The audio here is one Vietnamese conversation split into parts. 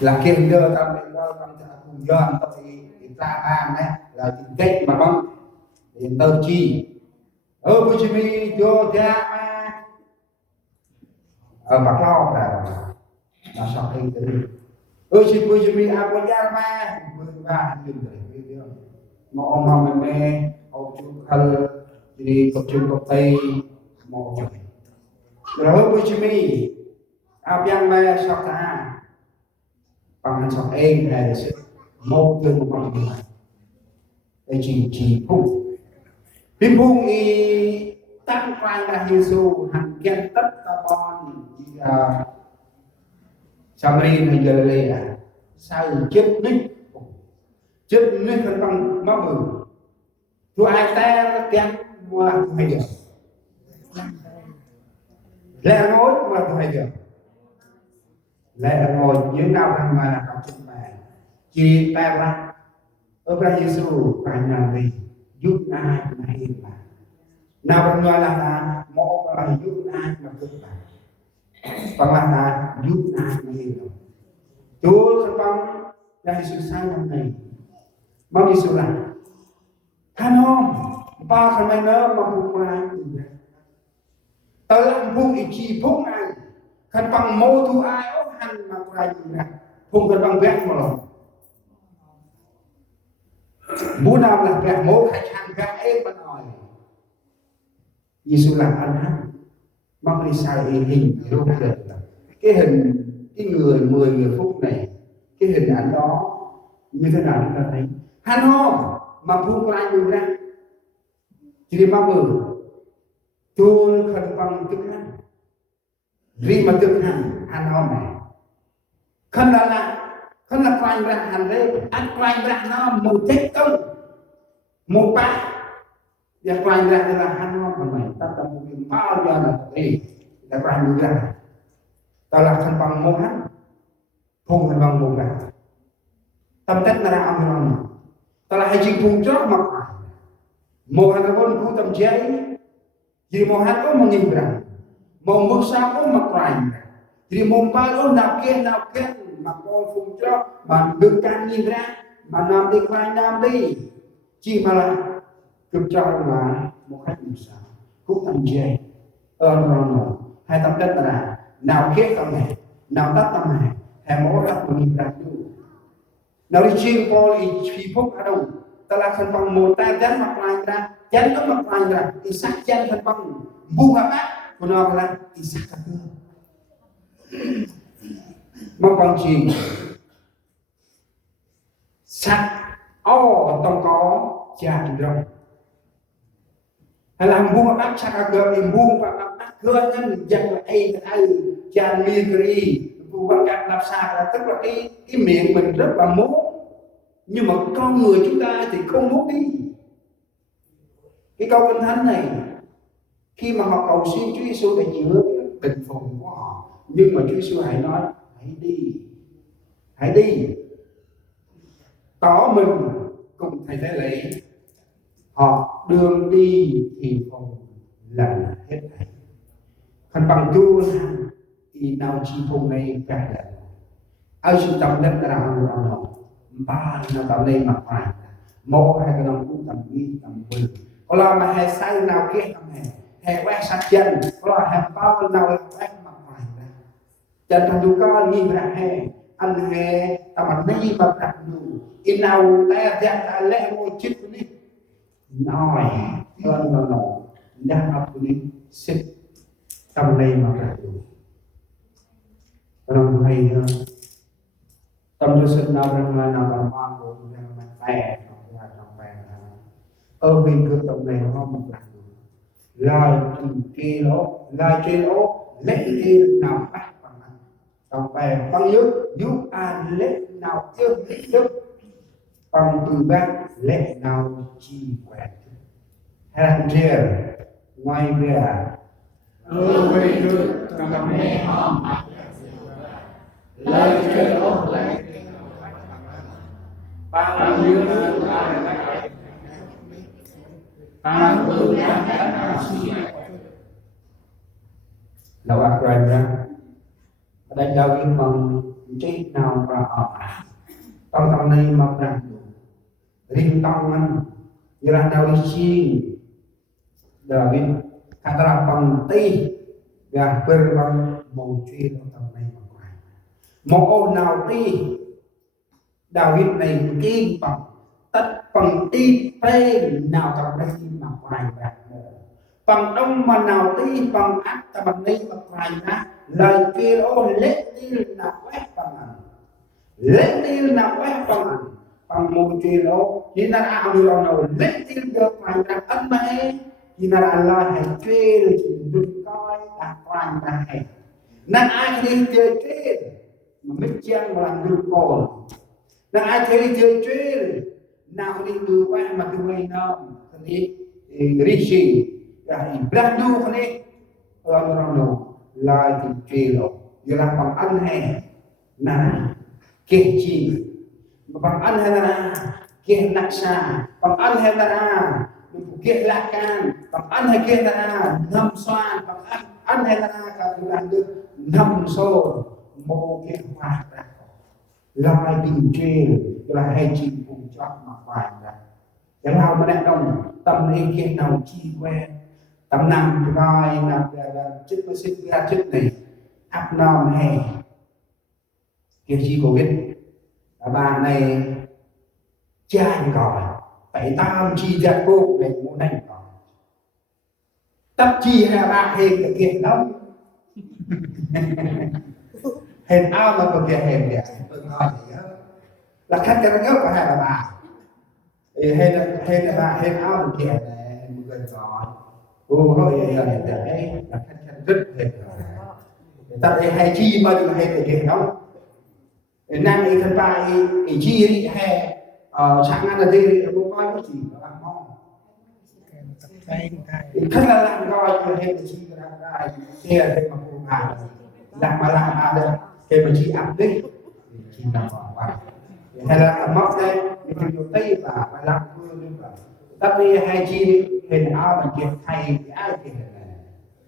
là kiên đưa tâm đến đó tâm cùng do tâm thì ra ban đấy là kết mà băng thì tơ chi ở bây giờ mi cho ra ở bạc lao là sao hay cái ở chỉ bây giờ mi à bây giờ mà bây giờ nhìn thấy mà ông mẹ ông chú khal thì tập trung tập tay một rồi bây giờ mi à yang mà sao ta bằng hành sọc em là sự một từ một bằng người đây chỉ phung phung y tăng quan là Giêsu hành kiến tất cả bọn Samrin hay Galilea sao chết nít hơn bằng má bự tu ai ta kén mua làm hay được lẽ nói mà hay được lẽ ngồi những nào rằng mà là học sinh mà chỉ ta ra ở bên Giêsu phải làm gì giúp ai mà hiểu mà nào bằng nói là một là giúp ai mà cực bạn bằng là giúp ai mà hiểu Chúa sẽ bằng ra sự sai lầm này mà Giêsu là hắn không ba khăn mày nơ mà buộc ra tới làm buộc ý chí buộc ai khăn bằng mô thu ai ốc hành mà ra không cần bằng vẹn mà lòng muốn nào là vẹn mô khách hàng vẹn em mà nói Giêsu làm ăn hát mong đi sai hình luôn được cái hình cái người 10 người phút này cái hình ảnh đó như thế nào chúng ta thấy hắn không mà buông lại đường ra chỉ mà mừng Chúa khẩn bằng tức hắn vì mà tức hắn không này khẩn là quanh ra hắn đấy ăn quanh ra nó một thích công một bát và quanh ra là hắn không này ta một cái bao giờ là gì là quanh ra ta là khẩn bằng một hắn không khẩn bằng một ra tâm tích là ông không ta là hai chữ phùng chót mặc một hạt con khu tâm cháy vì một hạt có một nghìn rằng một mức sao có mặc rành thì một ba đó nào kia mà con phùng chót mà được can nhìn ra mà làm đi khoai nam đi chỉ mà là cực cho mà một cách như sao cũng tâm cháy rồi hai tâm tích là nào kia tâm này nào tắt tâm này hay mỗi hạt một nghìn rằng nào đi chiên Paul thì phúc ở đâu ta là phần bằng một ta chắn mặt lại ra chắn nó mặt lại ra thì sắc chân phần bằng buông hạ bác của nó là thì sắc cả thương mà bằng gì sắc tổng có chàng rộng hay là buông hạ bác sắc cả cơ thì buông hạ bác cơ nhân dân là ai chàng misery buông hạ bác làm sao là tức là cái miệng mình rất là muốn nhưng mà con người chúng ta thì không muốn đi cái câu kinh thánh này khi mà họ cầu xin Chúa Giêsu để chữa bệnh phùng của họ nhưng mà Chúa Giêsu hãy nói hãy đi tỏ mình cùng thầy tế lễ họ đường đi thì phùng lần hết thảy phần bằng Chúa thì nào chỉ phùng này cả đời ai sự tâm đất nào ba nó tạo nên mặt ngoài một hai cái đồng cũng tầm nghi tầm mười có là mà hai sai nào kia tầm hè quét sát chân có là hai bao nào là quét mặt ngoài chân thằng chú có nghi ra hè ăn hè tầm mặt này mà đặt đủ in nào ta ta lẽ ngồi chết đi nói nó đang học đi xích tầm này mà đặt đủ nó hay hơn tâm tư sinh nào rằng là nào làm hoa của rằng là bè là trong bè ở bên cái tâm này nó một lần lời kia lỗ lấy kia nào bắt bằng trong bè bằng giúp an lấy nào chưa lấy giúp bằng từ bác lấy nào chi quẹt hàng chia ngoài về ở bên được cầm nghe hòm lời chơi lỗ lại bao nhiêu năm lại bao nhiêu năm lâu ác rồi ra đánh đau cái mong chết nào và ở trong tầm này mà rằng riêng tông anh như là nào đi chi David kata bằng ti và quên bằng màu chuyên trong tầm này mà quay một ô nào ti David này kinh bằng tất bằng ti phê nào tầm đây mà quay ra bằng đông mà nào ti bằng ác tầm này mà quay ra lời kia ô lết đi nào quét bằng anh lết đi nào quét bằng một chuyện đó chỉ là ảo được nào lết đi được quay ra ân mê chỉ là Allah hay chơi đừng coi đã quay ra hay nên ai đi chơi mà biết chăng mà làm được còn nên ai chơi nào đi từ qua mà từ ngoài nó thì rishi là Ibrahim cái này orang là thì chơi rồi giờ làm bằng ăn hay là kể chi bằng ăn hay là kể nặng xa bằng ăn hay là kể lạc can bằng ăn hay kể là nằm xoan bằng ăn hay là cả làm được nằm sâu mô kể hoa ra lai tình chê là hay chi cùng chọn mà phải ra cái nào mà đại đồng tâm ý kiến nào chi quen tâm nằm coi nằm là chức mới sinh ra chức này áp nom hè kia chi có biết bà này cha gọi phải tao chi ra cô để muốn đánh gọi tất chi hay ba hên cái kiện đó hên ao mà có kiện hên kìa là khách cái nhớ của hai bà hên là hên ao một kiện này một người gọi cô nói là khách rất hên ta hay chi bao nhiêu hên cái kiện đó năng ý thân ba ý chi đi hè sáng ăn là gì cô coi có gì là làm ngon thật là làm coi như hết chi là ra kia đây mà cô làm mà được cái mà chi ăn đấy chi làm quả hay là móc đây thì nhiều tây và phải làm luôn như vậy tất nhiên hay chi hình áo mà kia thay ai kia này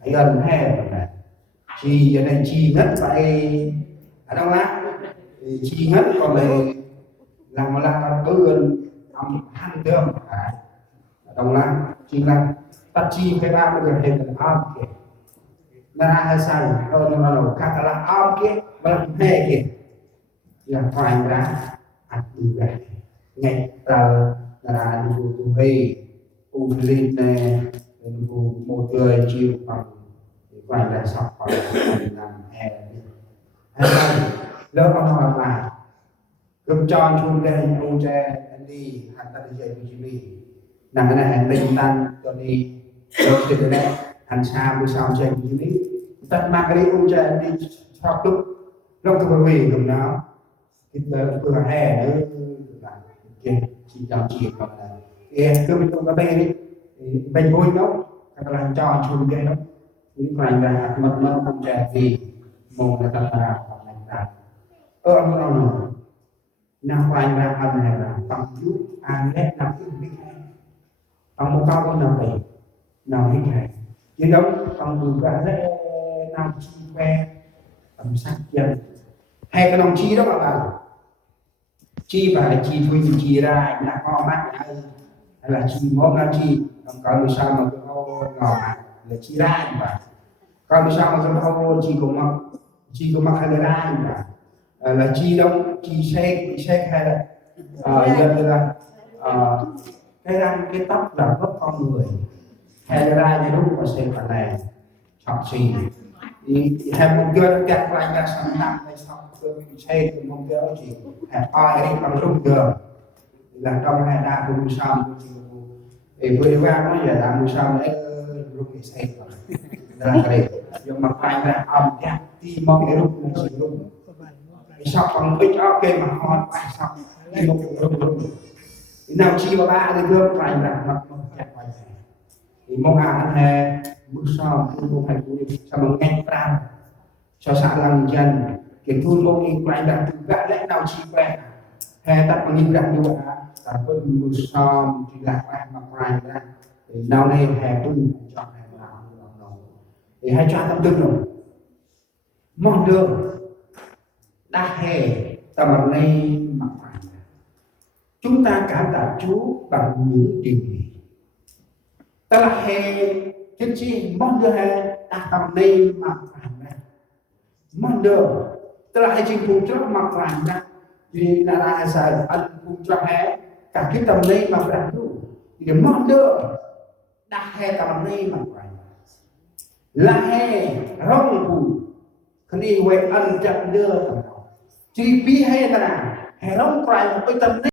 hay gần hè này chi giờ này chi ngất vậy ở đâu lá chi ngất còn này làm mà làm ơn ông ăn cơm đồng lá chi là tất chi cái ba bây giờ hình là ôm kia là hay sai nó khác là ôm kia mà làm hè kia là thoải ra ăn đi vậy ngay tờ là đủ tụ hì u linh nè đủ một người chịu bằng quay lại sọc vào làm hè hay lớp con hỏi là cơm tròn chung đây ông cha anh đi hành ta đi chơi với chị nằm cái này hành linh tan cho đi từ cái này hành xa buổi sau chơi với chị tận mang cái đi ông cha anh đi cho lúc lúc tôi về cùng nó cái cửa hè nữa là kia chị chào chị còn là kia cứ mình tung cái tay đi bên vui đó các bạn tròn chung đây đó những bạn là mất ông cha gì một là tập nào hoặc là tập ông nào nào quay ra âm này là bằng chút ăn hết năm cái biết hay bằng một câu nào vậy nào biết hay chứ đâu bằng từ cả thế nào chi que tầm sắc chân hay cái đồng chi đó mà bạn chi phải chi thôi thì chi ra là co mắt hay là chi mốt là chi còn vì sao mà cái câu ngỏ là chi ra và còn vì sao mà cái câu chi cũng mặc hay là ra là chi đông chi xe hay là dân là cái răng cái tóc là gốc con người hay là ra như đúng và xe phần này học sinh thì hay một cái các bạn ra sang năm hay sau cái xe thì một cái gì hay ai ấy bằng lúc giờ là trong hai đa cùng xong thì vừa qua nó giờ là một xong đấy lúc cái xe là cái dùng mặt tay ra âm các thì mong cái lúc mình sử dụng sau còn ít ok mà họ phải sau đi một lúc nào chi vào ba thì gương phải là mặt chặt phải thì mong ăn hè bước sau thu phải cũng sao mà nhanh ra cho xã lăng chân kiểm thu mong đi quay đặt gã lẽ nào chi quen hè tắt bằng nhìn đặt như vậy là quân bước sau thì lạc qua mặt quay ra thì nào này hè quân chọn hè nào thì hai cho tâm tư rồi mong được đa hè tầm này mặc phải. Chúng ta cảm tạ Chúa bằng những điều gì? Ta là hè chân chi mong đưa hè đã tầm này mặc phải này mong đưa ta là hai chinh phục cho mặc phải này vì là sao anh phục cho hè cả cái tầm này mặc phải đủ thì mong đưa đã hè tầm này mặc phải là hè rong phủ khi quay ăn chậm đưa chỉ biết hay là hè rong phải một cái tầm này